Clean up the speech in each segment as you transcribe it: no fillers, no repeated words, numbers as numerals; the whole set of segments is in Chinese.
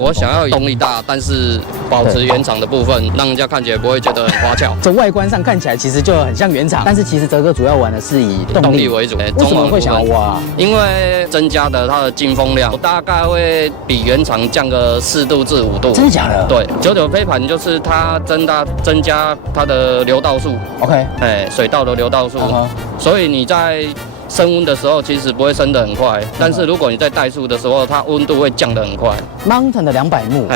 我想要动力大，但是保持原厂的部分，让人家看起来不会觉得很花俏。从外观上看起来其实就很像原厂，但是其实哲哥主要玩的是以动力为主。为什么会想要挖？因为增加的它的进风量，大概会比原厂降个4度至5度。真的假的？对，99飞盘就是它增加它的流道数。OK， 水道的流道数，所以你在升温的时候其实不会升得很快，但是如果你在怠速的时候，它温度会降得很快。Mountain 的200目，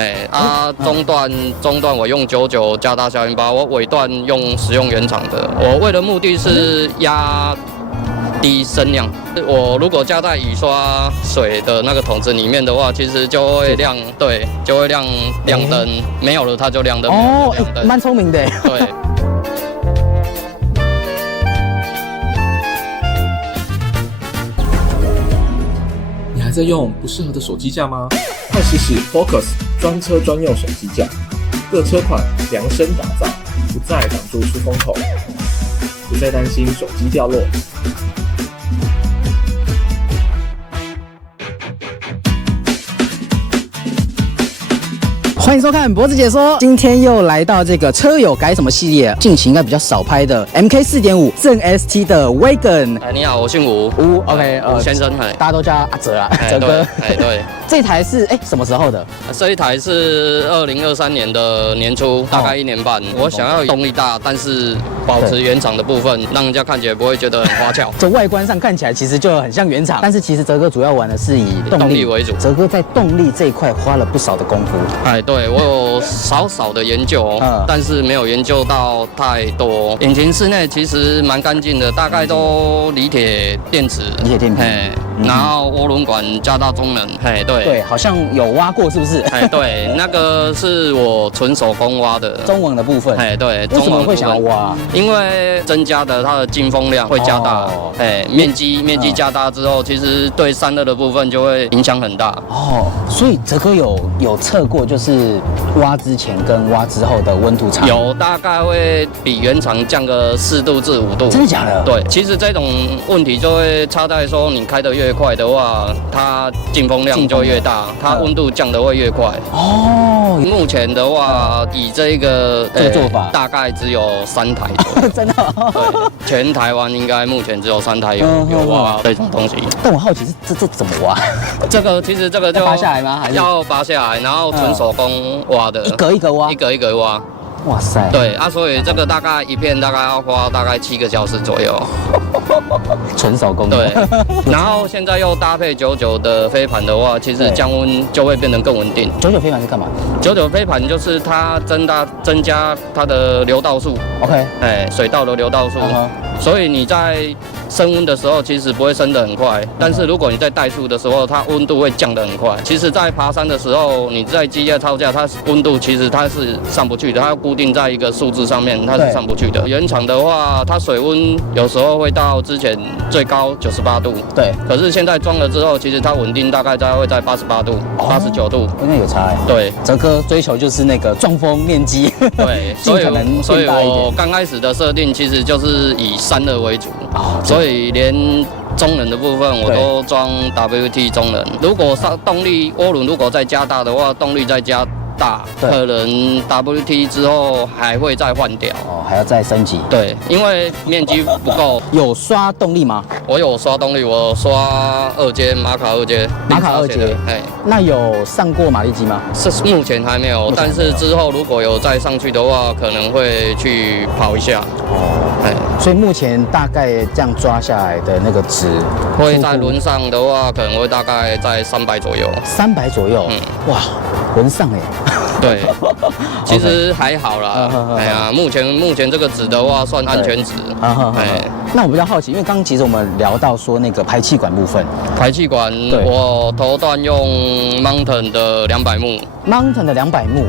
中段我用99加大消音包，我尾段使用原厂的。我为的目的是压低声量。我如果加在雨刷水的那个桶子里面的话，其实就会亮，对，就会亮灯，没有了它就亮灯。哦，蛮聪明的。对。还在用不适合的手机架吗？快试试 Focus 专车专用手机架，各车款量身打造，不再挡住出风口，不再担心手机掉落。欢迎收看脖子解说，今天又来到这个车友改什么系列，近期应该比较少拍的 MK 4.5正 ST 的 Wagon。你好，我姓吴，OK， 吴先生，大家都叫阿哲啊，哲哥。对。这台是什么时候的？这一台是2023年的年初，大概1年半。我想要动力大，但是保持原厂的部分，让人家看起来不会觉得很花俏。从外观上看起来其实就很像原厂，但是其实哲哥主要玩的是以动力为主。哲哥在动力这一块花了不少的功夫。对，我有少的研究，但是没有研究到太多。引擎室内其实蛮干净的，大概都锂铁电池，然后涡轮管加大中能，对，好像有挖过，是不是？对，那个是我纯手工挖的中网的部分。对，为什么会想要挖？因为增加的它的进风量会加大，面积加大之后，其实对散热的部分就会影响很大。所以哲哥有测过，就是挖之前跟挖之后的温度差？有，大概会比原厂降个4度至5度。真的假的？对，其实这种问题就会差在说，你开得越快的话，它进风量就越大，它温度降得会越快。目前的话，以这个做法，大概只有3台左右。真的？对，全台湾应该目前只有3台有挖这种东西。但我好奇是这怎么挖？其实这个就拔下来吗？还是要拔下来，然后纯手工挖的，一格一格挖，一格一格挖。哇塞！对所以这个大概一片大概要花大概7个小时左右，纯手工。对，然后现在又搭配99的飞盘的话，其实降温就会变得更稳定。99飞盘是干嘛？99飞盘就是它增加它的流道数。OK， 水道的流道数，所以你在升温的时候其实不会升得很快，但是如果你在怠速的时候，它温度会降得很快。其实，在爬山的时候，你在机械操架，它温度其实它是上不去的，它要固定在一个数字上面，它是上不去的。原厂的话，它水温有时候会到之前最高98度，对。可是现在裝了之后，其实它稳定大概会在88度、89度，应该有差。对，哲哥追求就是那个撞风面积，对，所以我刚开始的设定其实就是以散热为主，所以连中能的部分我都装 WT 中能。如果动力涡轮如果再加大的话，动力再加大，可能 WT 之后还会再换掉，还要再升级。对，因为面积不够。有刷动力吗？我有刷动力，我刷2阶马卡2阶，马卡2阶。那有上过马力机吗？是目前还没有，但是之后如果有再上去的话，可能会去跑一下。所以目前大概这样抓下来的那个值，会在轮上的话，可能会大概在300左右。300左右，哇，轮上对，其实还好啦。目前这个值的话算安全值。那我比较好奇，因为刚刚其实我们聊到说那个排气管部分，排气管我头段用 Mountain 的200目。Mountain 的200目，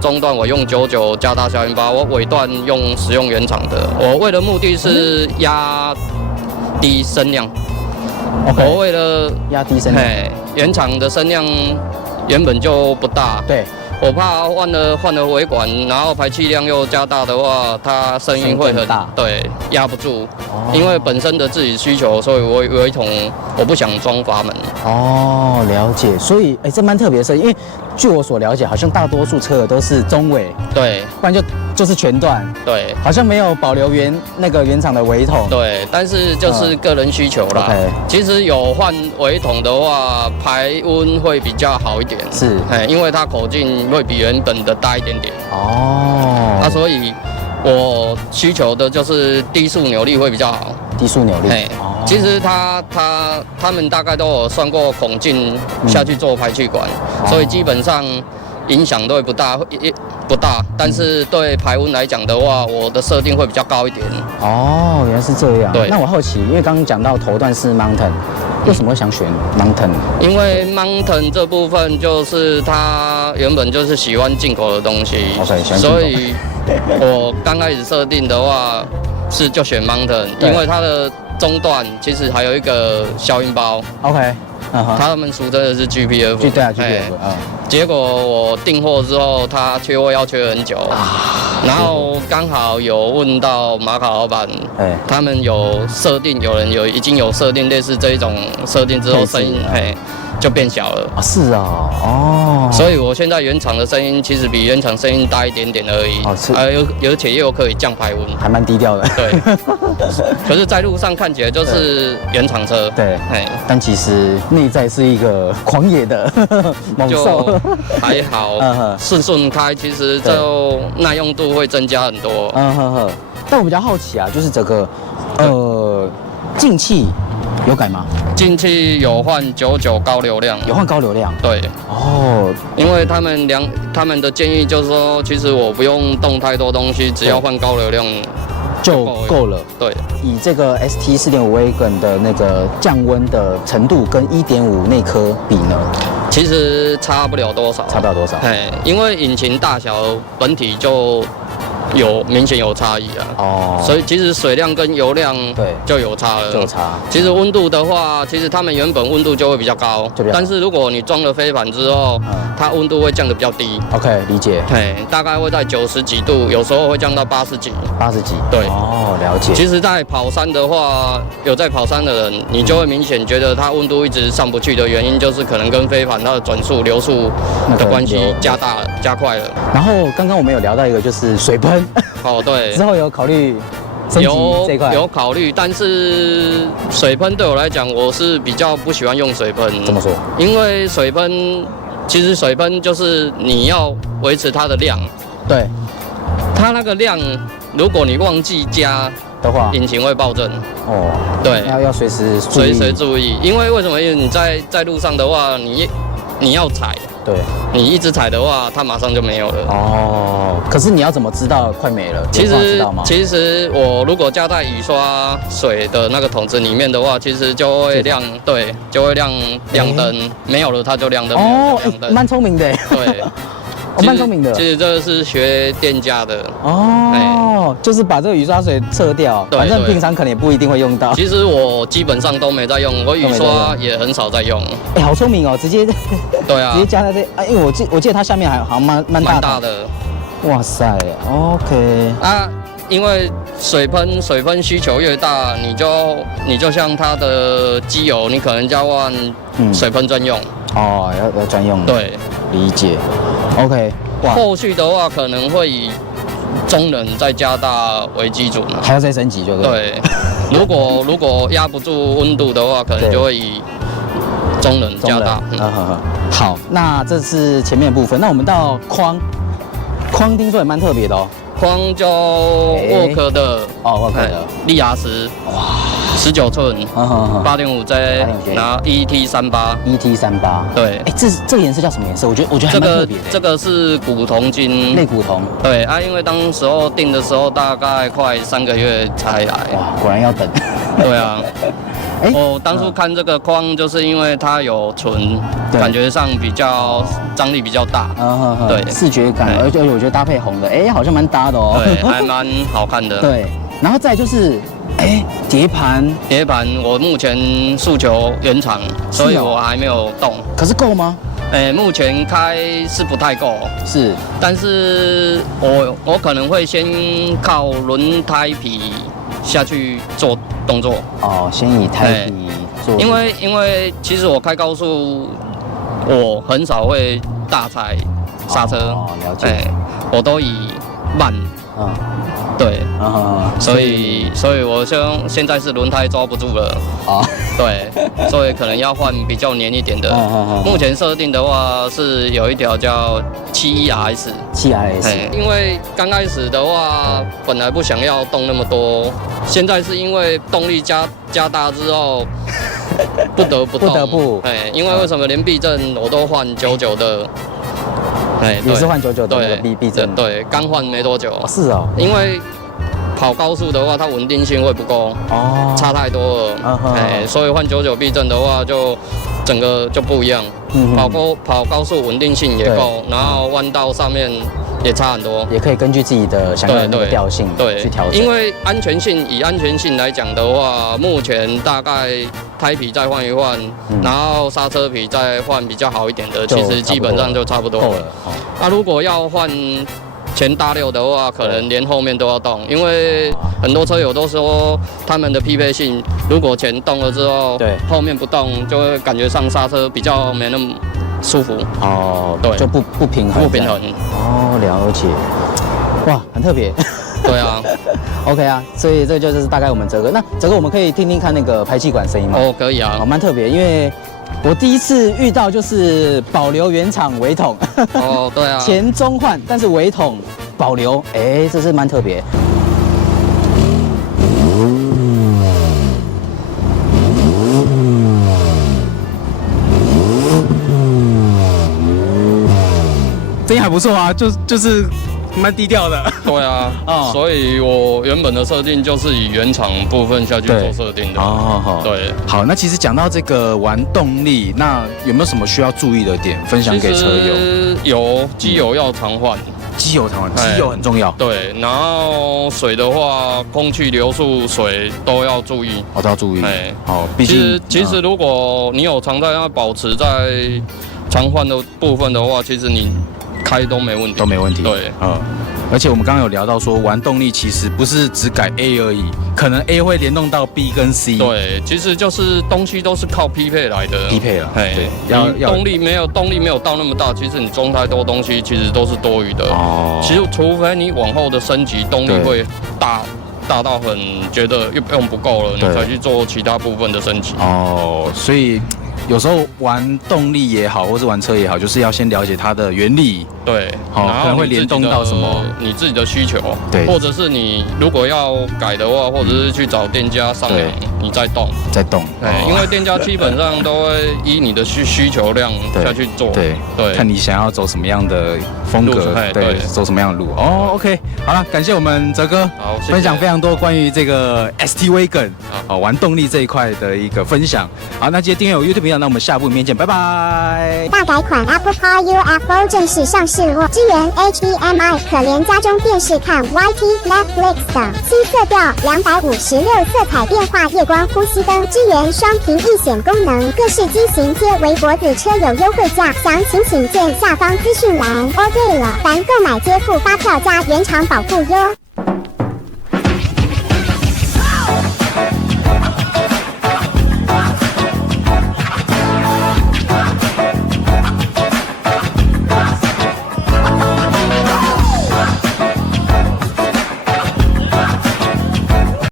中段我用99加大消音包，我尾段使用原厂的。我为的目的是压低声量。我为了压低声量，原厂的声量原本就不大，对，我怕换了尾管，然后排气量又加大的话，它声音会很大，对，压不住。因为本身的自己需求，所以我有一桶我不想装阀门。哦，了解。所以这蛮特别的设计，因为据我所了解，好像大多数车都是中尾，对，不然就是全段，对，好像没有保留原厂的尾筒。对，但是就是个人需求啦。其实有换尾筒的话，排温会比较好一点。是，因为它口径会比原本的大一点点。哦，所以我需求的就是低速扭力会比较好。低速扭力。其实他们大概都有算过孔径下去做排气管，所以基本上影响都不大，但是对排温来讲的话，我的设定会比较高一点。哦，原来是这样。对，那我好奇，因为刚刚讲到头段是 Mountain， 为什么会想选 Mountain？ 因为 Mountain 这部分就是它原本就是喜欢进口的东西，所以我刚开始设定的话就选 Mountain， 因为它的中段其实还有一个消音包。OK。他们俗称的是 GPF， 对啊 GPF。结果我订货之后，他缺货要缺很久，然后刚好有问到马卡老板，他们有设定，有人已经有设定类似这一种设定之后，声音就变小了。是啊，哦，所以我现在原厂的声音其实比原厂声音大一点点而已，而且又可以降排温，还蛮低调的。对，可是在路上看起来就是原厂车。对，但其实内在是一个狂野的猛兽。还好，顺开，其实就耐用度会增加很多。但我比较好奇啊，就是这个进气有改吗？进气有换99高流量，有换高流量。对，因为他们的建议就是说，其实我不用动太多东西，只要换高流量就够了。对，以这个 ST 4.5 Wagon 的那个降温的程度跟 1.5 那颗比呢？其实差不了多少。因为引擎大小本体就明显有差异啊。所以其实水量跟油量就有差了。其实温度的话，其实他们原本温度就会比较高，但是如果你装了飞盘之后，它温度会降得比较低。OK， 理解。大概会在90几度，有时候会降到80几。对。了解。其实，在跑山的话，有在跑山的人，你就会明显觉得它温度一直上不去的原因，就是可能跟飞盘它的转速、流速的关系加快了。然后刚刚我们有聊到一个就是水喷。对。之后有考虑升级这一块？有考虑，但是水喷对我来讲，我是比较不喜欢用水喷。怎么说？因为其实水喷就是你要维持它的量。对。它那个量，如果你忘记加的话，引擎会爆震。对。要随时注意，因为为什么？因为你在路上的话，你要踩。对，你一直踩的话，它马上就没有了。可是你要怎么知道快没了？其实我如果加在雨刷水的那个桶子里面的话，其实就会亮，对，就会亮灯，没有了它就亮灯。蛮聪明的。对。蛮聪明的。其实这个是学店家的。就是把这个雨刷水撤掉，反正平常可能也不一定会用到。其实我基本上都没在用，我雨刷也很少在用。好聪明哦，直接。对啊。直接加在这因为我记得它下面好像蛮大的。哇塞 ，OK。因为水喷需求越大，你就像它的机油，你可能就要换水喷专用。要专用。对，理解。OK。后续的话可能会以中冷再加大为基准，还要再升级就对。对，如果压不住温度的话，可能就会以中冷加大。好，那这是前面的部分，那我们到框听说也蛮特别的哦。框叫沃克的利雅斯，19寸，8.5J， 然后 ET38。对，这个颜色叫什么颜色？我觉得还蛮特别的。这个是古铜金，类古铜。对因为当时候订的时候大概快3个月才来。哇，果然要等。对啊。我当初看这个框，就是因为它有纯，感觉上比较张力比较大，对，视觉感，而且我觉得搭配红的，好像蛮搭的哦，对，还蛮好看的。对，然后再就是碟盘我目前诉求原厂，所以我还没有动。可是够吗？目前开是不太够，是，但是我可能会先靠轮胎皮下去做动作。哦，先以胎皮做。因为其实我开高速，我很少会大踩刹车。哦，了解。我都以慢。对，所以我现在是轮胎抓不住了。对，所以可能要换比较黏一点的。目前设定的话是有一条叫7RS。因为刚开始的话，本来不想要动那么多，现在是因为动力加大之后，不得不。因为为什么连避震我都换99的？也是换99的那个避震。对，刚换没多久。是哦。因为跑高速的话，它稳定性会不够，差太多了。所以换99避震的话，就整个就不一样。跑高速稳定性也够，然后弯道上面也差很多。也可以根据自己的想要的那个调性去调整。因为以安全性来讲的话，目前大概胎皮再换一换，然后刹车皮再换比较好一点的，其实基本上就差不多了。那如果要换前大6的话，可能连后面都要动，因为很多车友都说他们的匹配性，如果前动了之后，后面不动，就会感觉上刹车比较没那么舒服。对，就不平衡。了解。哇，很特别。对啊。OK 啊，所以这就是大概我们哲哥。那哲哥，我们可以听听看那个排气管声音吗？可以啊。蛮特别，因为我第一次遇到就是保留原厂尾筒。对啊。前中换，但是尾筒保留，这是蛮特别。声音还不错啊，就是蛮低调的。对啊，所以我原本的设定就是以原厂部分下去做设定的。对。好，那其实讲到这个玩动力，那有没有什么需要注意的点分享给车友？机油要常换。机油很重要。对，然后水的话，空气流速、水都要注意。都要注意。毕竟其实如果你有常态要保持在常换的部分的话，其实你开都没问题。对，而且我们刚刚有聊到说，玩动力其实不是只改 A 而已，可能 A 会联动到 B 跟 C。对，其实就是东西都是靠匹配来的。匹配了，对，动力没有到那么大，其实你装太多东西，其实都是多余的。其实除非你往后的升级，动力会大到很觉得用不够了，你才去做其他部分的升级。所以有时候玩动力也好，或是玩车也好，就是要先了解它的原理。对，可能会联动到什么你自己的需求。对，或者是你如果要改的话，或者是去找店家商量，你再动。因为店家基本上都会依你的需求量下去做。对，看你想要走什么样的风格，走什么样的路。OK， 好了，感谢我们哲哥分享非常多关于这个 ST Wagon 玩动力这一块的一个分享。好，那记得订阅我 YouTube 频道，那我们下部影片见，拜拜。大改款 Apple Car UFO 正式上市咯，支援 HDMI， 可连家中电视看 YT、Netflix 等。新色调256色彩变化夜光呼吸灯，支援双屏易显功能，各式机型皆为脖子车友优惠价，详情请见下方资讯栏。对了，凡购买皆附发票加原厂保固哟。